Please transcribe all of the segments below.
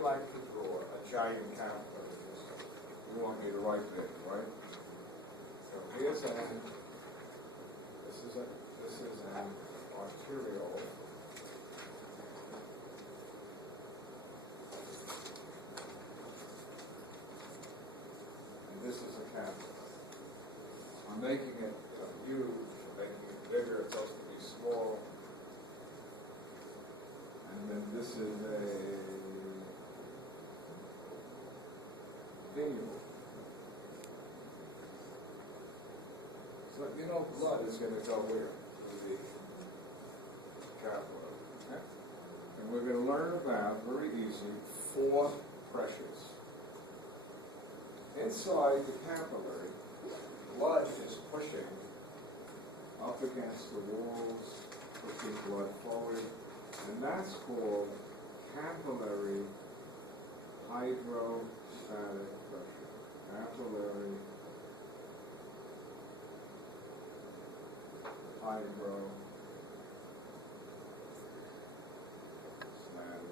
like to draw a giant capillary. You want me to write it, right? So here's this is an arteriole. And this is a capillary. I'm making it huge, I'm making it bigger, it's supposed to be small. And then this is a venule. So you know blood is going to go where? To the capillary. Okay? And we're going to learn about, very easy, 4 pressures. Inside the capillary, blood is pushing up against the walls, pushing blood forward, and that's called capillary hydrostatic pressure. Capillary hydrostatic pressure.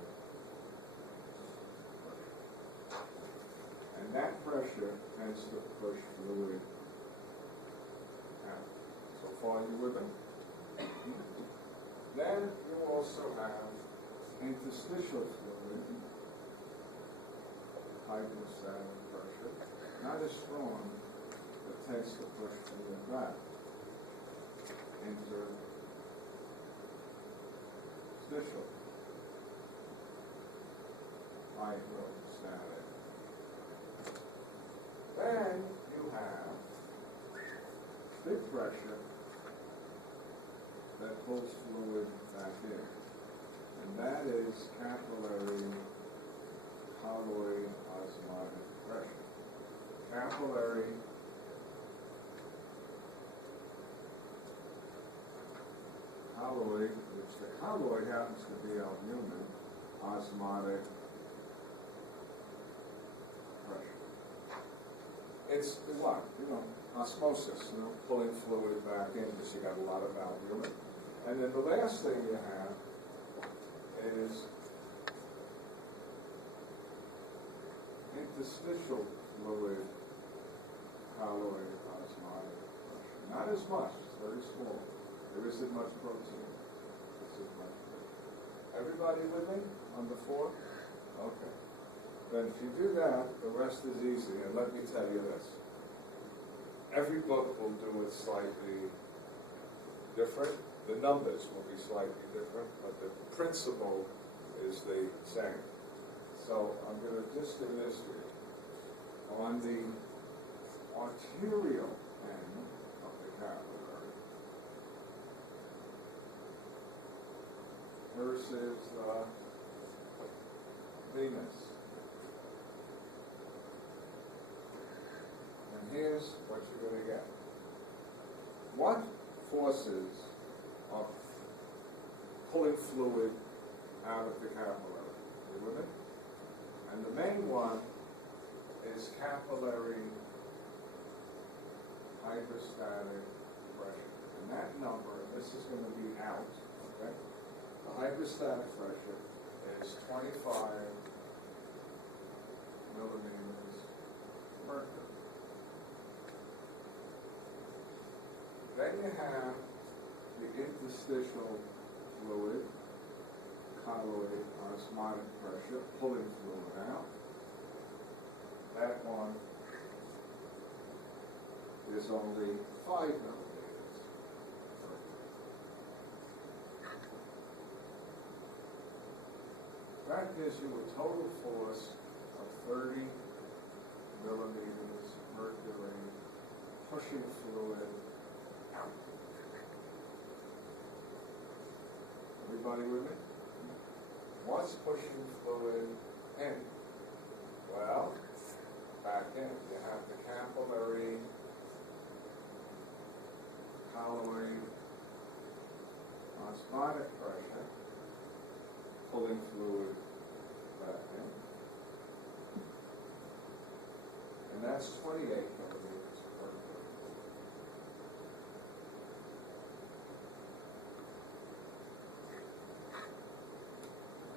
And that pressure tends to push fluid out. So far, you with me? Then you also have interstitial fluid, hydrostatic pressure, not as strong, but tends to push fluid back. Interstitial. Hydrostatic. Then you have big pressure that pulls fluid back in. And that is capillary colloid osmotic pressure. Capillary colloid, which the colloid happens to be albumin, osmotic pressure. It's what? Osmosis, pulling fluid back in because you got a lot of albumin. And then the last thing you have is interstitial fluid colloid osmotic pressure. Not as much, it's very small. There isn't much protein. This is much protein. Everybody with me on the 4? Okay. Then if you do that, the rest is easy. And let me tell you this. Every book will do it slightly different. The numbers will be slightly different, but the principle is the same. So I'm going to just illustrate. On the arterial end of the capillary versus the venous. And here's what you're going to get. What forces are pulling fluid out of the capillary? You with me? And the main one is capillary hydrostatic pressure. And that number, this is going to be out, okay? The hydrostatic pressure is 25 millimeters mercury. Then you have the interstitial fluid, colloid osmotic pressure, pulling fluid out. That one is only 5 millimeters. That gives you a total force of 30 millimeters mercury pushing fluid out. Everybody with me? What's pushing fluid in? Well, back in, you have the capillary colloid osmotic pressure pulling fluid back in. And that's 28 millimeters of mercury.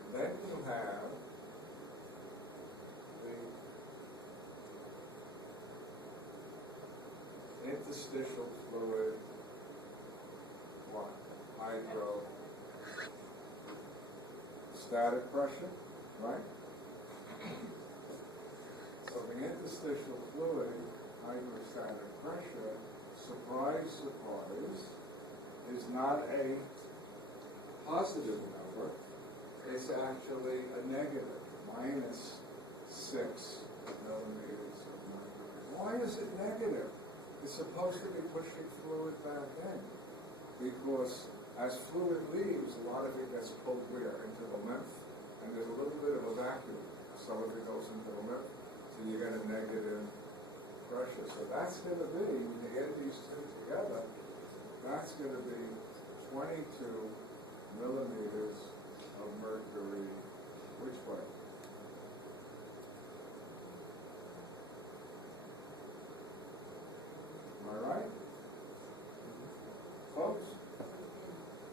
And then you have interstitial fluid, what? Hydrostatic pressure, right? So the interstitial fluid, hydrostatic pressure, surprise, surprise, is not a positive number. It's actually a negative, -6 millimeters of mercury. Why is it negative? It's supposed to be pushing fluid back in. Because as fluid leaves, a lot of it gets pulled where? Into the lymph. And there's a little bit of a vacuum. So if it goes into the lymph, so you get a negative pressure. So that's going to be, when you get these two together, that's going to be 22 millimeters of mercury. Which way? Am I right? Folks?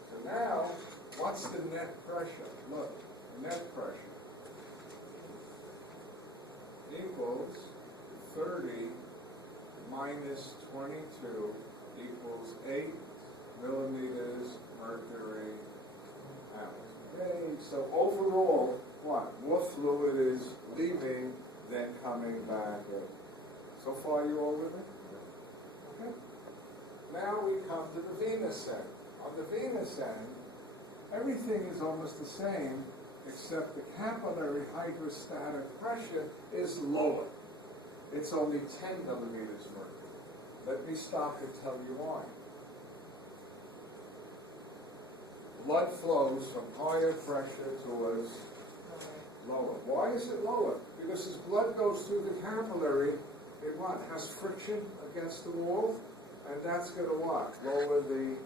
So now, what's the net pressure? Look, net pressure equals 30 minus 22 equals 8 millimeters mercury out. Okay, so overall, what? More fluid is leaving than coming back in. So far, you all with me? Okay. Now we come to the venous end. On the venous end, everything is almost the same, except the capillary hydrostatic pressure is lower. It's only 10 millimeters mercury. Let me stop and tell you why. Blood flows from higher pressure towards lower. Why is it lower? Because as blood goes through the capillary, it what? Has friction against the wall, and that's going to what? Lower the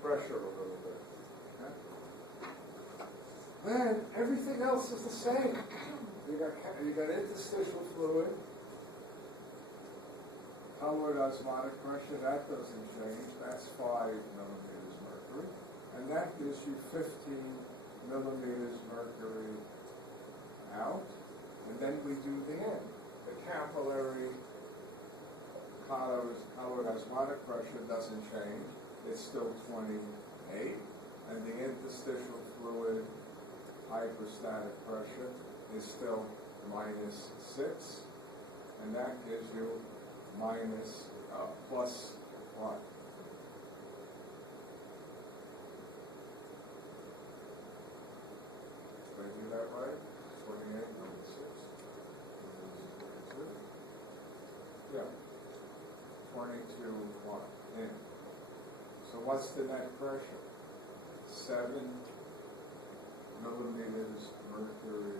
pressure a little bit. Okay? Then everything else is the same. You got interstitial fluid, colored osmotic pressure, that doesn't change. That's 5 millimeters mercury. And that gives you 15 millimeters mercury out. And then we do the end. The capillary colored osmotic pressure doesn't change. It's still 28. And the interstitial fluid hydrostatic pressure is still -6. And that gives you plus what? Did I do that right? 28 minus 6. Yeah. 22 what? In. So what's the net pressure? 7 millimeters mercury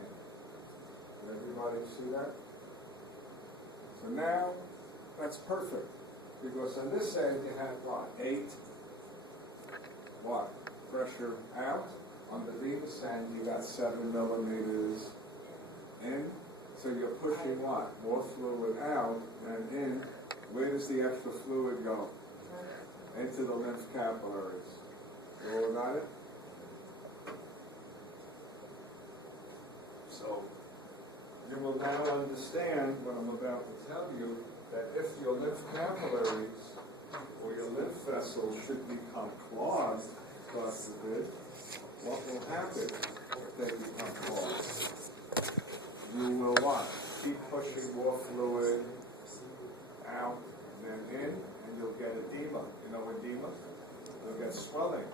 in. Did everybody see that? So now, that's perfect. Because on this end you had what? 8 what? Pressure out. On the venous end you got 7 millimeters in. So you're pushing what? More fluid out and in. Where does the extra fluid go? Into the lymph capillaries. You all got it? So you will now understand what I'm about to tell you, that if your lymph capillaries or your lymph vessels should become clogged, God forbid, what will happen if they become clogged? You will what? Keep pushing more fluid out and then in, and you'll get edema. You know edema? You'll get swelling.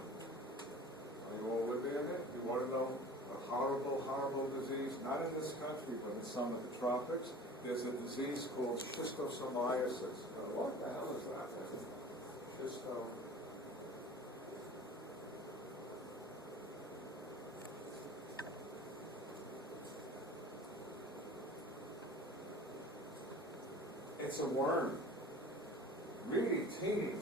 Are you all with me on it? You want to know a horrible, horrible disease? Not in this country, but in some of the tropics. There's a disease called schistosomiasis. What the hell is that? Schisto. It's a worm. Really teeny.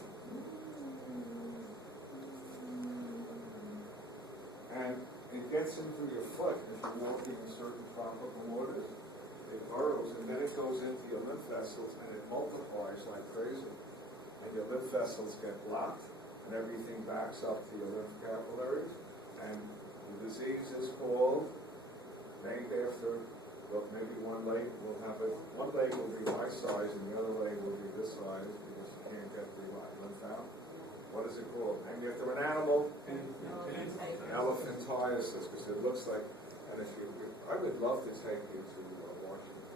And it gets into your foot if you're walking in certain tropical waters. It burrows, and then it goes into your lymph vessels, and it multiplies like crazy. And your lymph vessels get blocked, and everything backs up to your lymph capillaries. And the disease is called, named after Look, maybe one leg will have one leg will be my size and the other leg will be this size because you can't get the lymph out. What is it called? And if they're an animal, elephantiasis, because it looks like, and if you, I would love to take you to Washington